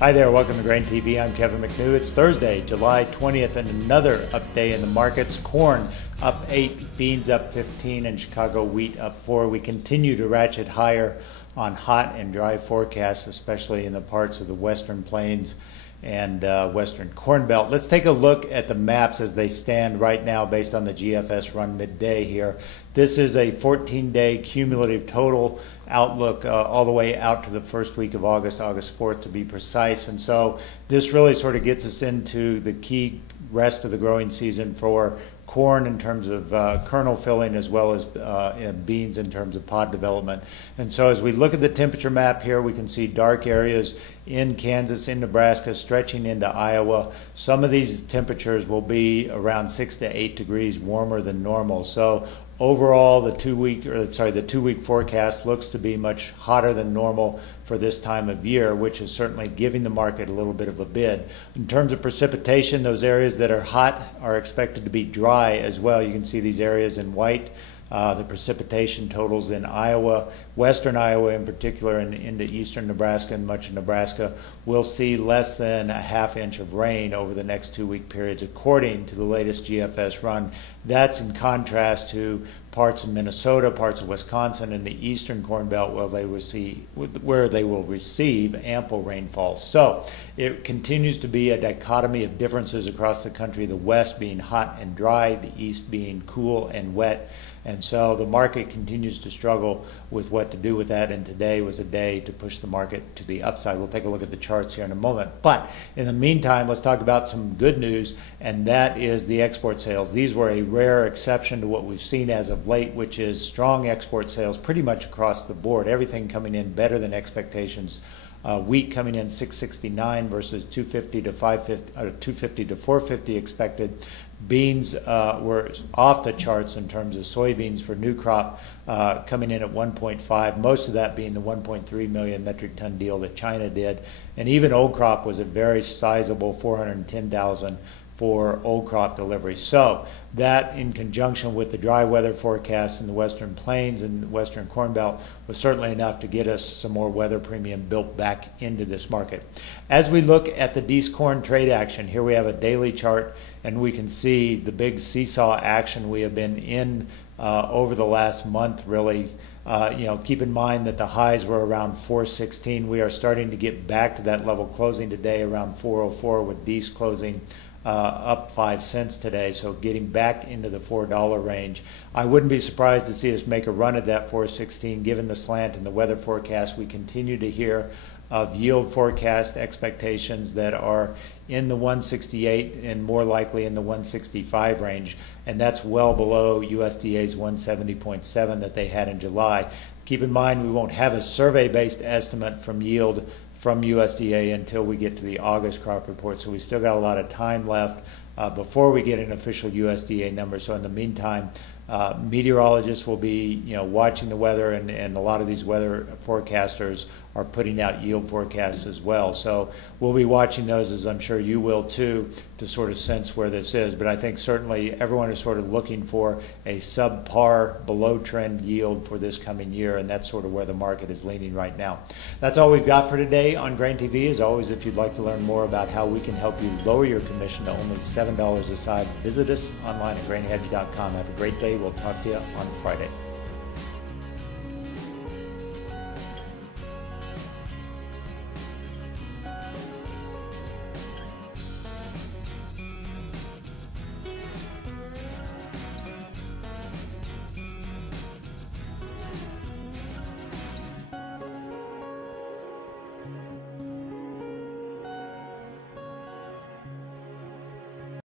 Hi there, welcome to Grain TV. I'm Kevin McNew. It's Thursday, July 20th, and another up day in the markets. Corn up 8, beans up 15, and Chicago wheat up 4. We continue to ratchet higher on hot and dry forecasts, especially in the parts of the western plains and western corn belt. Let's take a look at the maps as they stand right now based on the GFS run midday here. This is a 14-day cumulative total outlook all the way out to the first week of August, August 4th to be precise. And so this really sort of gets us into the key rest of the growing season for corn in terms of kernel filling, as well as beans in terms of pod development. And so as we look at the temperature map here, we can see dark areas in Kansas, in Nebraska, stretching into Iowa. Some of these temperatures will be around 6 to 8 degrees warmer than normal. So overall, the two-week forecast looks to be much hotter than normal for this time of year, which is certainly giving the market a little bit of a bid. In terms of precipitation, those areas that are hot are expected to be dry as well. You can see these areas in white. The precipitation totals in Iowa, western Iowa in particular, and into eastern Nebraska and much of Nebraska, will see less than a ½ inch of rain over the next 2-week periods, according to the latest GFS run. That's in contrast to parts of Minnesota, parts of Wisconsin, and the eastern Corn Belt where they will receive ample rainfall. So it continues to be a dichotomy of differences across the country, the west being hot and dry, the east being cool and wet. And so the market continues to struggle with what to do with that, and today was a day to push the market to the upside. We'll take a look at the charts here in a moment. But in the meantime, let's talk about some good news, and that is the export sales. These were a rare exception to what we've seen as of late, which is strong export sales pretty much across the board, everything coming in better than expectations. Wheat coming in 669 versus 250 to 450 expected. Beans were off the charts in terms of soybeans for new crop coming in at 1.5, most of that being the 1.3 million metric ton deal that China did. And even old crop was a very sizable 410,000 for old crop delivery. So that, in conjunction with the dry weather forecasts in the western plains and the western corn belt, was certainly enough to get us some more weather premium built back into this market. As we look at the Dec Corn trade action, here we have a daily chart, and we can see the big seesaw action we have been in over the last month, really. Keep in mind that the highs were around 416. We are starting to get back to that level, closing today around 404, with Dec closing up 5 cents today, so getting back into the $4 range. I wouldn't be surprised to see us make a run at that 416 given the slant in the weather forecast. We continue to hear of yield forecast expectations that are in the 168 and more likely in the 165 range, and that's well below USDA's 170.7 that they had in July. Keep in mind, we won't have a survey-based estimate from yield from USDA until we get to the August crop report, so we still got a lot of time left before we get an official USDA number. So in the meantime, meteorologists will be watching the weather, and a lot of these weather forecasters are putting out yield forecasts as well. So we'll be watching those, as I'm sure you will too, to sort of sense where this is. But I think certainly everyone is sort of looking for a subpar, below trend yield for this coming year, and that's sort of where the market is leaning right now. That's all we've got for today on Grain TV. As always, if you'd like to learn more about how we can help you lower your commission to only $7 a side, visit us online at grainhedge.com. Have a great day. We'll talk to you on Friday.